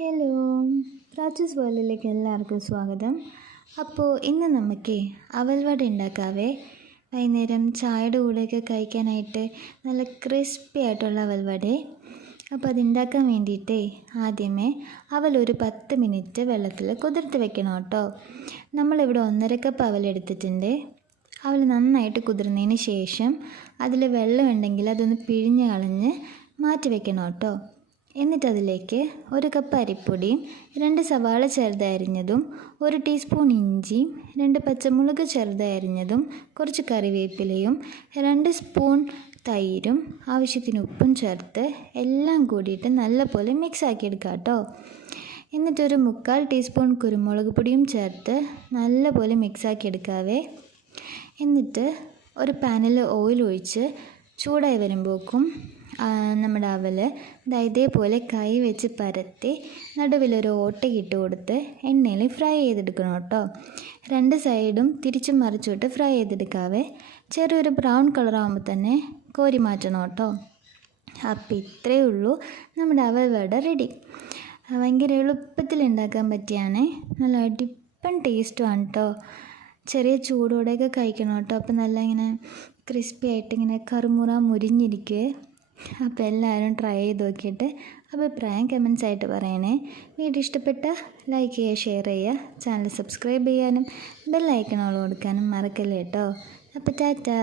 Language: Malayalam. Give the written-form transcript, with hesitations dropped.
ഹലോ, പ്രാച്ചൂസ് വേൾഡിലേക്ക് എല്ലാവർക്കും സ്വാഗതം. അപ്പോൾ ഇന്ന് നമുക്ക് അവൽ വട ഉണ്ടാക്കാവേ. വൈകുന്നേരം ചായയുടെ കൂടെയൊക്കെ കഴിക്കാനായിട്ട് നല്ല ക്രിസ്പി ആയിട്ടുള്ള അവൽ വട. അപ്പോൾ അതുണ്ടാക്കാൻ വേണ്ടിയിട്ട് ആദ്യമേ അവൽ ഒരു 10 മിനിറ്റ് വെള്ളത്തിൽ കുതിർത്ത് വെക്കണം കേട്ടോ. നമ്മളിവിടെ 1.5 കപ്പ് അവൽ എടുത്തിട്ടുണ്ട്. അവൽ നന്നായിട്ട് കുതിർന്നതിന് ശേഷം അതിൽ വെള്ളം ഉണ്ടെങ്കിൽ അതൊന്ന് പിഴിഞ്ഞ് കളഞ്ഞ് മാറ്റി വെക്കണം കേട്ടോ. എന്നിട്ട് അതിലേക്ക് 1 കപ്പ് അരിപ്പൊടിയും 2 സവാള ചെറുതരിഞ്ഞതും 1 ടീസ്പൂൺ ഇഞ്ചിയും 2 പച്ചമുളക് ചെറുതരിഞ്ഞതും കുറച്ച് കറിവേപ്പിലയും 2 സ്പൂൺ തൈരും ആവശ്യത്തിന് ഉപ്പും ചേർത്ത് എല്ലാം കൂടിയിട്ട് നല്ലപോലെ മിക്സ് ആക്കിയെടുക്കാം കേട്ടോ. എന്നിട്ടൊരു 1/4 ടീസ്പൂൺ കുരുമുളക് പൊടിയും ചേർത്ത് നല്ലപോലെ മിക്സാക്കി എടുക്കാവേ. എന്നിട്ട് ഒരു പാനിൽ ഓയിൽ ഒഴിച്ച് ചൂടായി വരുമ്പോഴേക്കും നമ്മുടെ അവൽ ഇതേപോലെ കൈ വെച്ച് പരത്തി നടുവിലൊരു ഓട്ടയിട്ട് കൊടുത്ത് എണ്ണയിൽ ഫ്രൈ ചെയ്തെടുക്കണം കേട്ടോ. 2 സൈഡും തിരിച്ചും മറിച്ചിട്ട് ഫ്രൈ ചെയ്തെടുക്കാവേ. ചെറിയൊരു ബ്രൗൺ കളറാകുമ്പോൾ തന്നെ കോരി മാറ്റണം കേട്ടോ. അപ്പോൾ ഇത്രയേ ഉള്ളൂ, നമ്മുടെ അവൽ വട റെഡി. ഭയങ്കര എളുപ്പത്തിൽ ഉണ്ടാക്കാൻ പറ്റിയാണ്, നല്ല അടിപ്പൻ ടേസ്റ്റുമാണ് കേട്ടോ. ചെറിയ ചൂടോടെയൊക്കെ കഴിക്കണം കേട്ടോ. അപ്പോൾ നല്ല ഇങ്ങനെ ക്രിസ്പി ആയിട്ട് ഇങ്ങനെ കറുമുറ മുരിഞ്ഞിരിക്കുവേ. അപ്പോൾ എല്ലാവരും ട്രൈ ചെയ്ത് നോക്കിയിട്ട് അഭിപ്രായം കമൻസ് ആയിട്ട് പറയണേ. വീഡിയോ ഇഷ്ടപ്പെട്ടാൽ ലൈക്ക് ചെയ്യുക, ഷെയർ ചെയ്യുക, ചാനൽ സബ്സ്ക്രൈബ് ചെയ്യാനും ബെൽ ഐക്കൺ ഓൾ കൊടുക്കാനും മറക്കല്ലേ കേട്ടോ. അപ്പോൾ ടാറ്റാ.